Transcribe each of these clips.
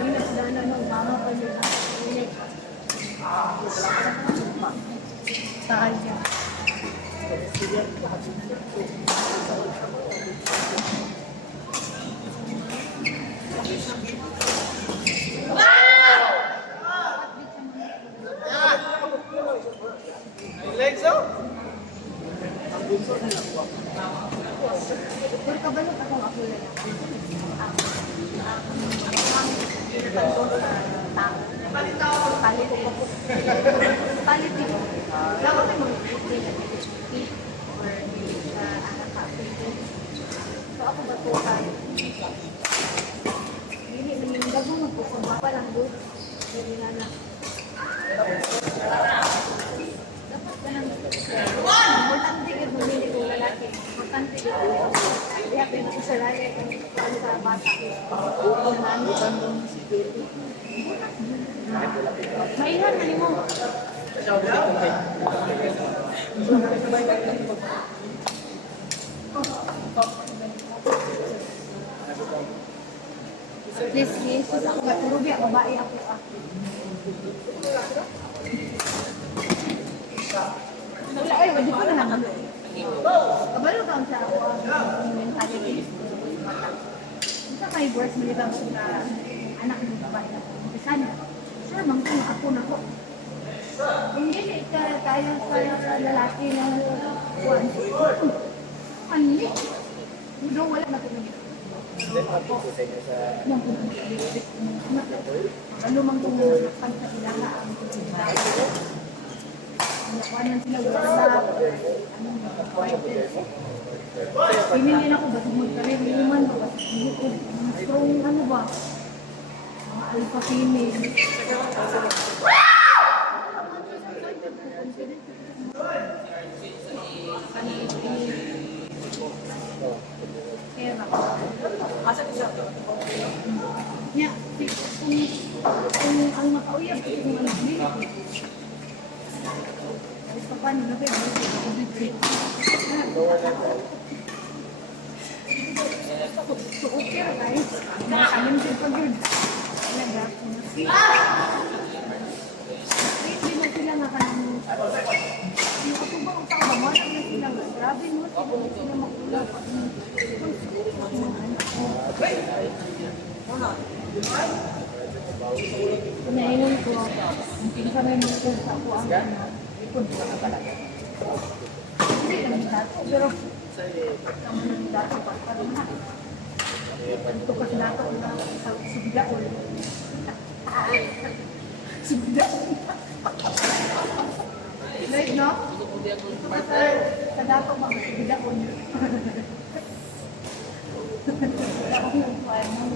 Hindi na ano, mama pa yun. Saan siya? Legs up! Pero kabalo ka kung ako lang. Quality. Dapat may mga or anak ka. So ako ba ito ka? Hindi, gagawin mo po. Kung bapa lang doon. Hindi na na. Dapat ka nang importante ka bumili ko lalaki. Importante ka kaya pinag sa lalaki kung sa bata. Maihan na mo. Please, Jesus, ako ba? Turubi ako, babae ako. Wala, ay, wadi ko na naman. Kabalo ka sa ako ang mentality. Isa may words mo libang na anak mo babae na po. Sana, sure, mangkong ako na po. Hindi tayo sa lalaki na anli. Mudo, wala na po. Ano mang kung pagkakilala ang nakuhanan sila wala pimilin ako ba tumod ka rin inuman ba strong ano ba mga alpha female kaya kung ang makauyab kung ano paano na ba so okay ra guys alam din pag yun hindi na sila nakanang yung katubang tao ba wala na sila grabe mo sila makulap nainom ko ang pinakami mo ko sa ako ang ikon ko na pala hindi lang dato pero kami ng dato pa rin na ito kasi dato na sa subidaon subidaon right no? Ito kasi sa dato mga subidaon ako yung kuhaan mo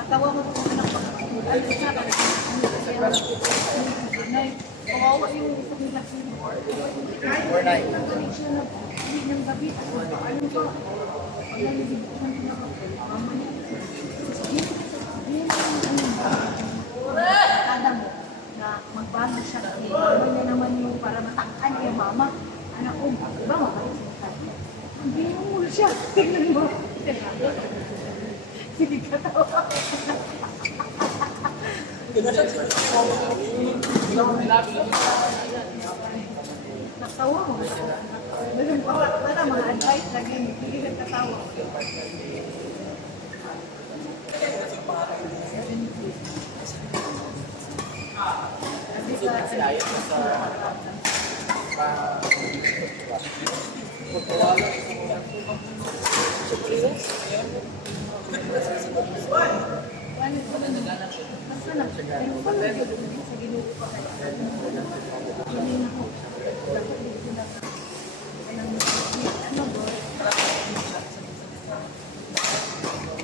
natawa mo po ng pagkakulan kawawa yung isang nila Overnight. hindi ng gabi ano ba kada mo na magbago siya kasi gawin na naman yung para matangkan niya mama anak ko ba makalik hindi mo siya tignan mo hindi ka tawa natawa mo wala mga advice lagi hindi ka katawa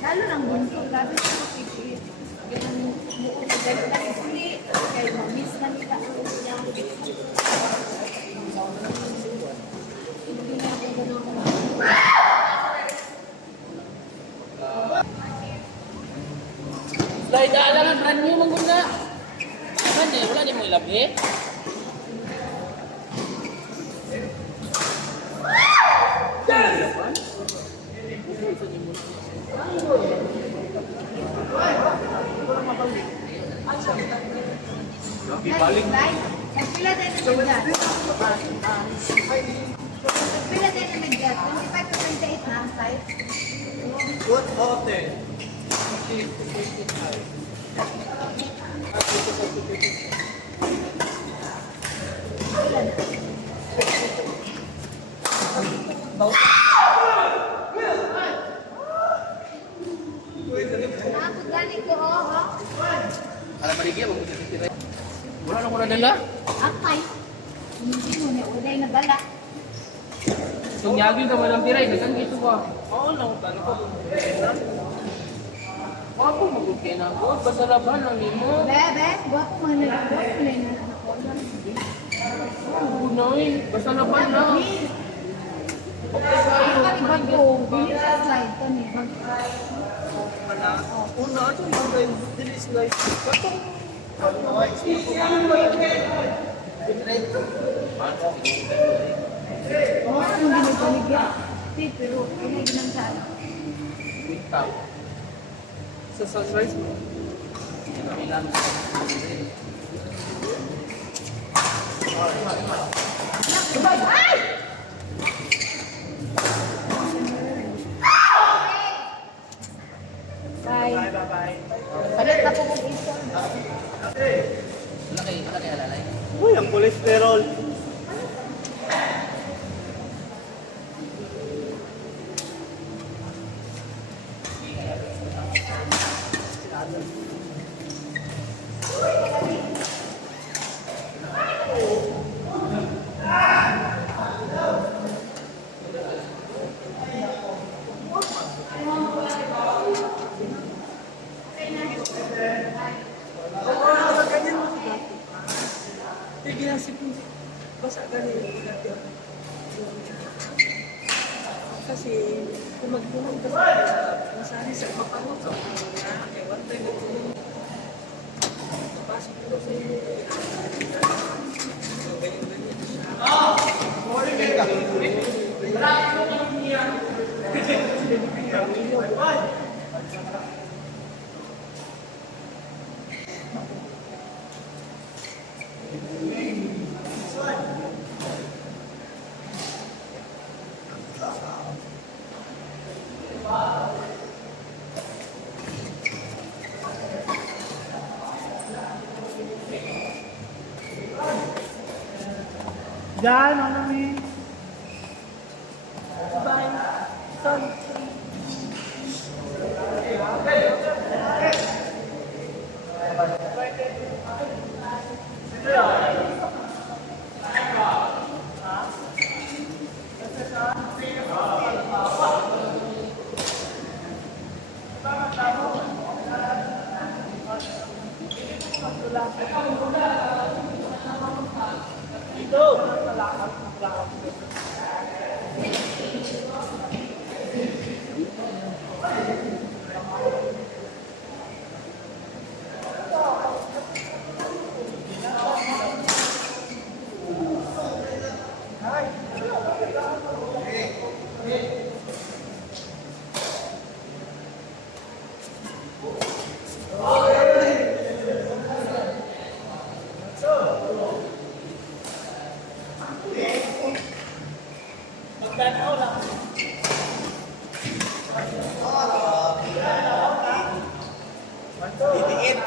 lalo ng bunso, grabe sa mga pipili. Yung buo sa dahil Slide alang brand new mong guna. Aman eh, wala din mo ilabi. Pila din na nagdat. Pila din na nagdat. 25 to 28 na ang size. Good hotel. Ako gani ko, oh. Alam marigya, mag-usap. Wala na ko na dala. Akay. Hindi mo na uday na bala. Sunyagin ka man ang piray, dagang gito ka. Oo lang, tanong ko. Ako mag-okay na ako, basta laban lang nimo. Bebe, buhat mo na lang. Buhat mo na lang. Unoy, basta laban lang. Okay kayo. Kami bago. Dili sa slide kami. Una, ito yung guys, dilis guys. Katong, Oo, anong ginagaligyan? Pero kaya ginagawa. Wait tao. sa sunrise mo. Ilan. Ay! Bye. Bye-bye. Palit ako kung isa. Wala kay alalay. Uy, ang cholesterol. Kasi kung magbuhon ka masali sa mapahot sa mga kaya one time magbuhon pasok ko sa iyo so ganyan siya Diyan, ano namin? bye son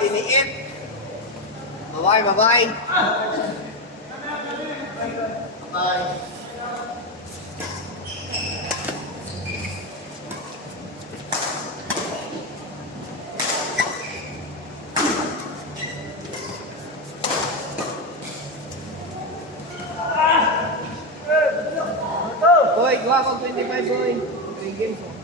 Diniit. Bye-bye, bye-bye. Bye. Boy, gawa kong 25, boy. 3 games, oh.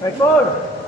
5-4.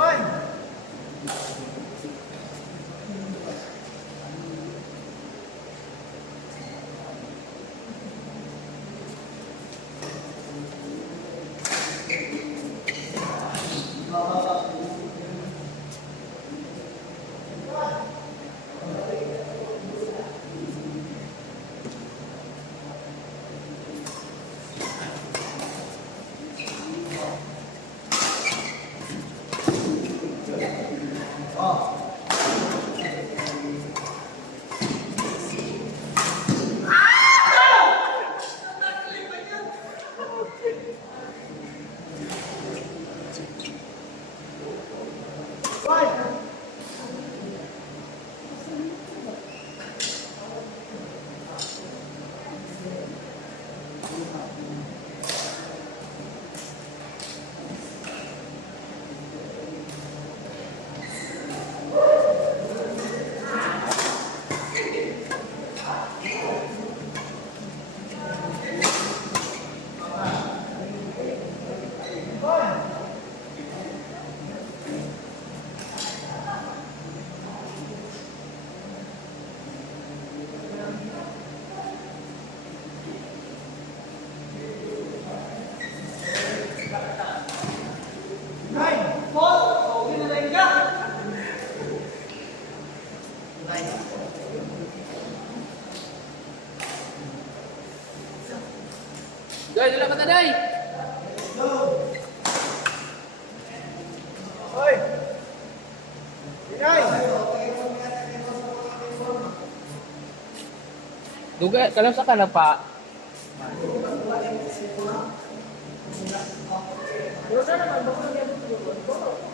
Swan! Day, dala ka na, Day! Hoy! Pinay! Duga, kalam sa kalam pa. Pero sana naman, baka nangyari ito.